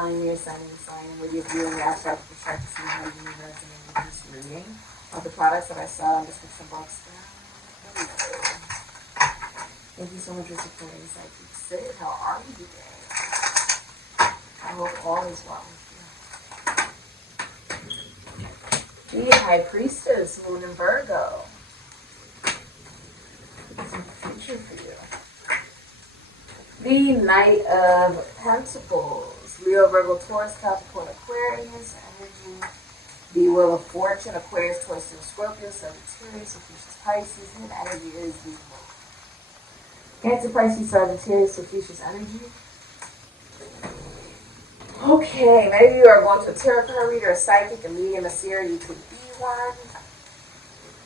sign, your sign, and sign, and whether you're viewing the astrological chart to see how you resonate with this reading of the products that I saw in the description box down below. Thank you so much for supporting Sikiksyd. How are you today? I hope all is well with you. The High Priestess, Moon in Virgo. Some future for you. The Knight of Pentacles, Leo, Virgo, Taurus, Capricorn, Aquarius energy. The Wheel of Fortune, Aquarius, Taurus, Scorpio, Sagittarius, Ophiuchus, Pisces, and energy is the Moon. Cancer, Pisces, Sagittarius, Ophiuchus energy. Okay, maybe you are going to a tarot card reader, a psychic, a medium, a seer. You could be one.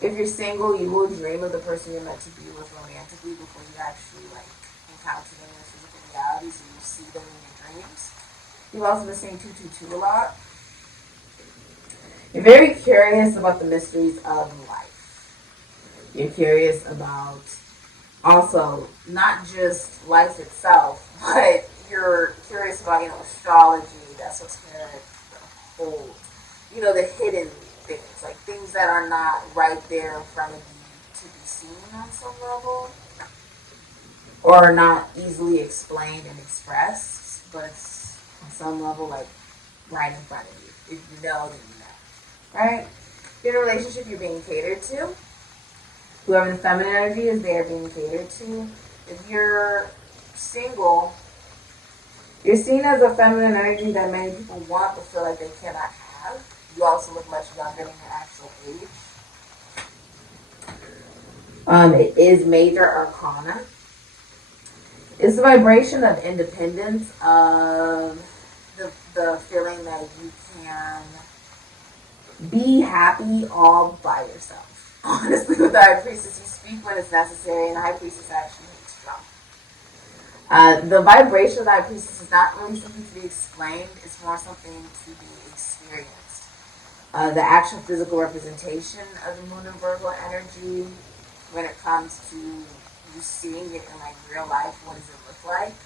If you're single, you will dream of the person you're meant to be with romantically before you actually encounter them in the physical reality, so you see them in your dreams. You've also been seeing 222 a lot. You're very curious about the mysteries of life. You're curious about also not just life itself, but you're curious about, astrology, esoteric, the whole, the hidden things, like things that are not right there in front of you to be seen on some level, or not easily explained and expressed, but it's on some level right in front of you. If you know, then you know, right? If you're in a relationship, you're being catered to. Whoever the feminine energy is, they are being catered to. If you're single, you're seen as a feminine energy that many people want but feel like they cannot have. You also look much younger than your actual age. It is major arcana. It's the vibration of independence, of the feeling that you can be happy all by yourself. Honestly, with the High Priestess, you speak when it's necessary, and the High Priestess actually makes strong. The vibration of the High Priestess is not really something to be explained, it's more something to be experienced. The actual physical representation of the Moon and Virgo energy, when it comes to you seeing it in real life, what does it look like,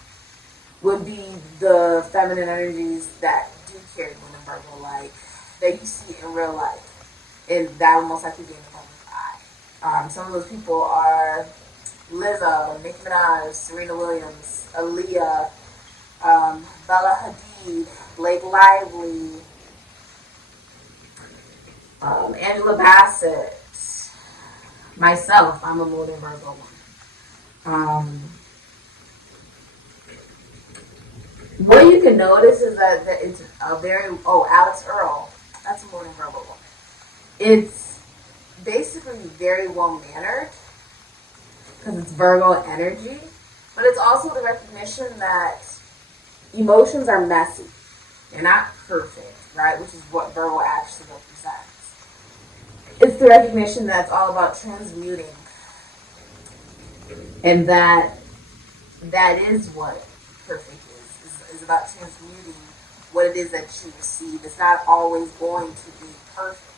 would be the feminine energies that do carry Moon and Virgo, that you see in real life. And that would most likely be in the public eye. Some of those people are Lizzo, Nicki Minaj, Serena Williams, Aaliyah, Bella Hadid, Blake Lively, Angela Bassett, myself. I'm a Moon and Virgo woman. What you can notice is that it's a very, Alex Earl, that's a Moon and Virgo woman. It's basically very well-mannered because it's Virgo energy, but it's also the recognition that emotions are messy. They're not perfect, right? Which is what Virgo actually represents. It's the recognition that it's all about transmuting, and that is what perfect is about transmuting what it is that you receive. It's not always going to be perfect,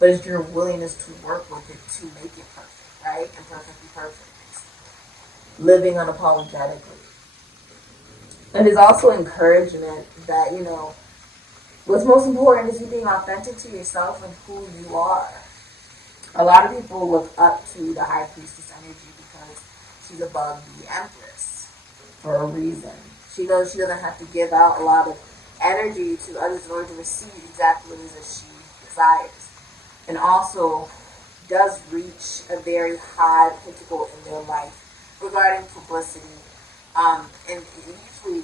but it's your willingness to work with it to make it perfect, right? And perfectly perfect. Living unapologetically. And there's also encouragement that, what's most important is you being authentic to yourself and who you are. A lot of people look up to the High Priestess energy because she's above the Empress for a reason. She knows she doesn't have to give out a lot of energy to others in order to receive exactly what it is that she desires. And also does reach a very high pinnacle in their life regarding publicity. And usually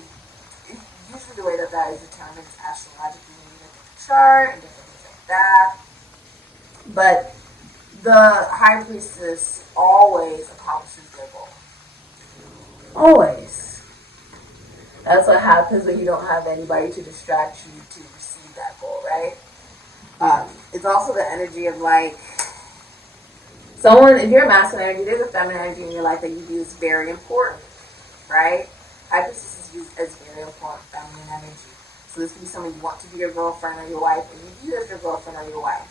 the way that is determined is astrologically, when you look at the chart and different things like that. But the High Priestess always accomplishes their goal. Always. That's what happens when you don't have anybody to distract you to receive that goal, right? It's also the energy of someone, if you're a masculine energy, there's a feminine energy in your life that you view as very important, right? High Priestess is viewed as very important feminine energy. So this could be someone you want to be your girlfriend or your wife, and you view as your girlfriend or your wife,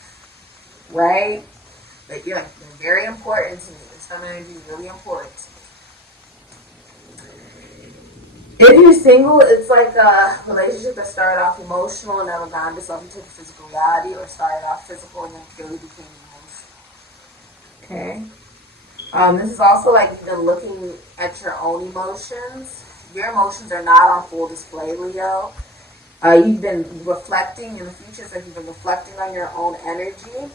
right? But you're they're very important to me. This feminine energy is really important to me. If you're single, it's like a relationship that started off emotional and never got into something to the physical reality, or started off physical and then purely became emotional. Okay. This is also like you've been looking at your own emotions. Your emotions are not on full display, Leo. You've been reflecting in the future, so you've been reflecting on your own energy.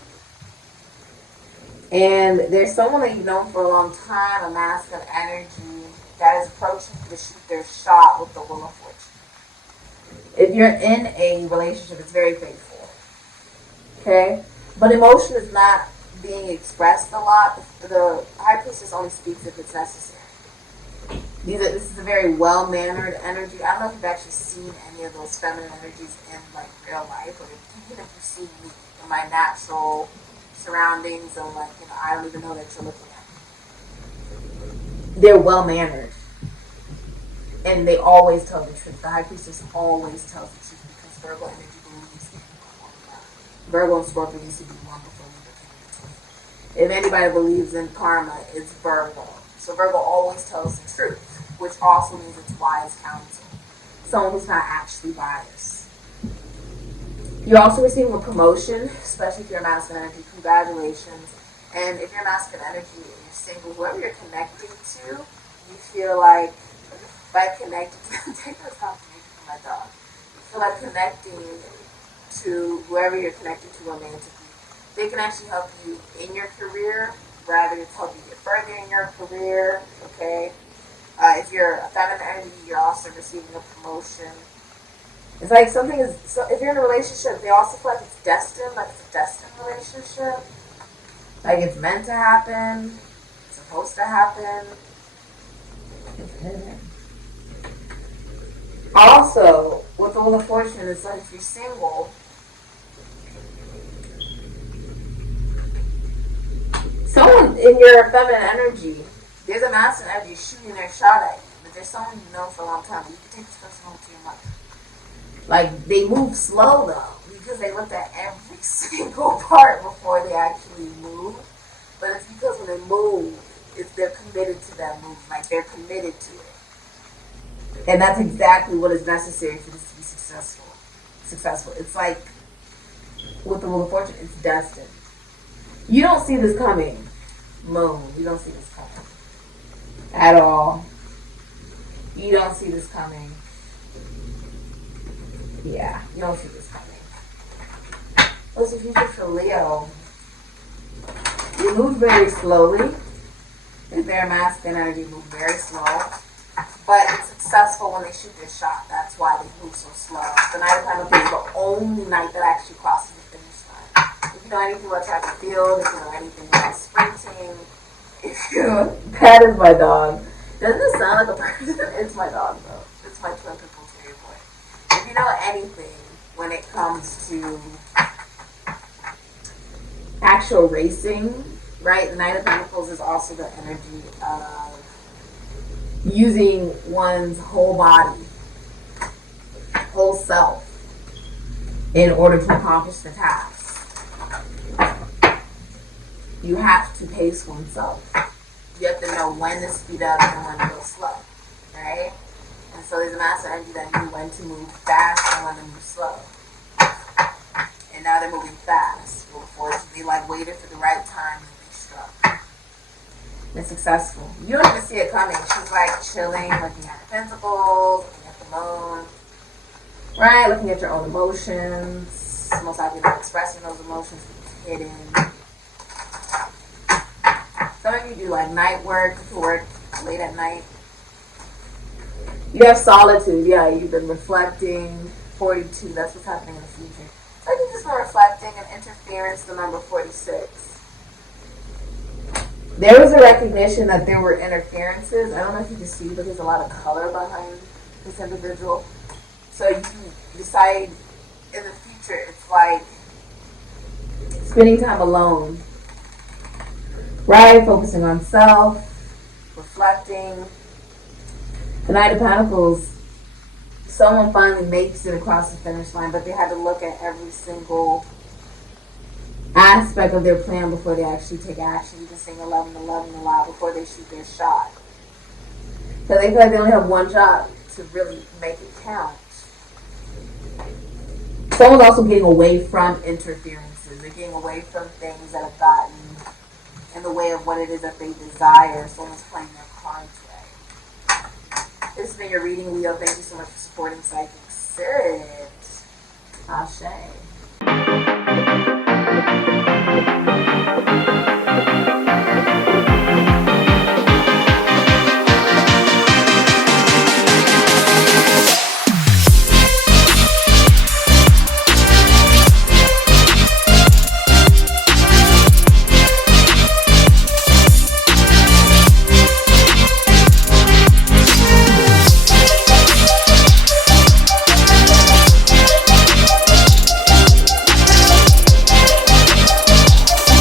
And there's someone that you've known for a long time, a masculine energy, that is approaching you to shoot their shot with the Wheel of Fortune. If you're in a relationship, it's very faithful. Okay? But emotion is not being expressed a lot. The High Priestess only speaks if it's necessary. This is a very well-mannered energy. I don't know if you've actually seen any of those feminine energies in like real life, or even if you've seen me in my natural surroundings, and like, you know, I don't even know that you're looking at me. They're well-mannered, and they always tell the truth. The High Priestess always tells the truth, because Virgo energy believes in karma. Virgo and Scorpio used to be one before we became the twin. If anybody believes in karma, it's Virgo. So Virgo always tells the truth, which also means it's wise counsel. Someone who's not actually biased. You're also receiving a promotion, especially if you're a masculine energy. Congratulations. And if you're a masculine energy and you're single, whoever you're connecting to, you feel like by connecting to, take this confirmation from my dog. You feel like connecting to whoever you're connecting to romantically. They can actually help you in your career, rather than help you get further in your career, okay? If you're a feminine energy, you're also receiving a promotion. It's like something is, so if you're in a relationship, they also feel like it's destined, like it's a destined relationship. Like it's meant to happen, it's supposed to happen. Also, with the Wheel of Fortune, it's like if you're single, someone in your feminine energy, there's a masculine energy shooting their shot at you, but there's someone you know for a long time. You can take this person home to your mother. Like, they move slow though, because they looked at every single part before they actually move. But it's because when they move, they're committed to that move. Like, they're committed to it. And that's exactly what is necessary for this to be successful. It's like, with the Wheel of Fortune, it's destined. You don't see this coming, Moon. You don't see this coming. At all. You don't see this coming. Yeah, you don't see this coming. What's the future for Leo? You move very slowly. If they're masculine energy, move very slow. But it's successful when they shoot their shot. That's why they move so slow. The Knight of Pentacles is the only knight that actually crosses the finish line. If you know anything about track and field, if you know anything about sprinting, that is my dog. Doesn't it sound like a person? It's my dog, though. It's my twin pitbull terrier boy. If you know anything when it comes to actual racing, right? The Knight of Pentacles is also the energy of using one's whole body, whole self, in order to accomplish the task. You have to pace oneself. You have to know when to speed up and when to go slow, right? And so there's a master energy that knew when to move fast and when to move slow. And now they're moving fast. Before they like waited for the right time and they struck. They're successful. You don't even see it coming. She's like chilling, looking at her pentacles, looking at the moon, right? Looking at your own emotions. Most likely not expressing those emotions, it's hidden. Some of you do like night work, you work late at night. You have solitude, yeah, you've been reflecting. 42, that's what's happening in the future. So you've just been reflecting, and interference, the number 46. There was a recognition that there were interferences. I don't know if you can see, but there's a lot of color behind this individual. So you decide in the future, it's like spending time alone, right? Focusing on self, reflecting. The Knight of Pentacles, someone finally makes it across the finish line, but they had to look at every single aspect of their plan before they actually take action. You can sing 11, 11 a lot before they shoot their shot. So they feel like they only have one shot to really make it count. Someone's also getting away from interferences. They're getting away from things that have gotten in the way of what it is that they desire. Someone's playing their cards right. This has been your reading, Leo. Thank you so much for supporting Sikiksyd. Ashe.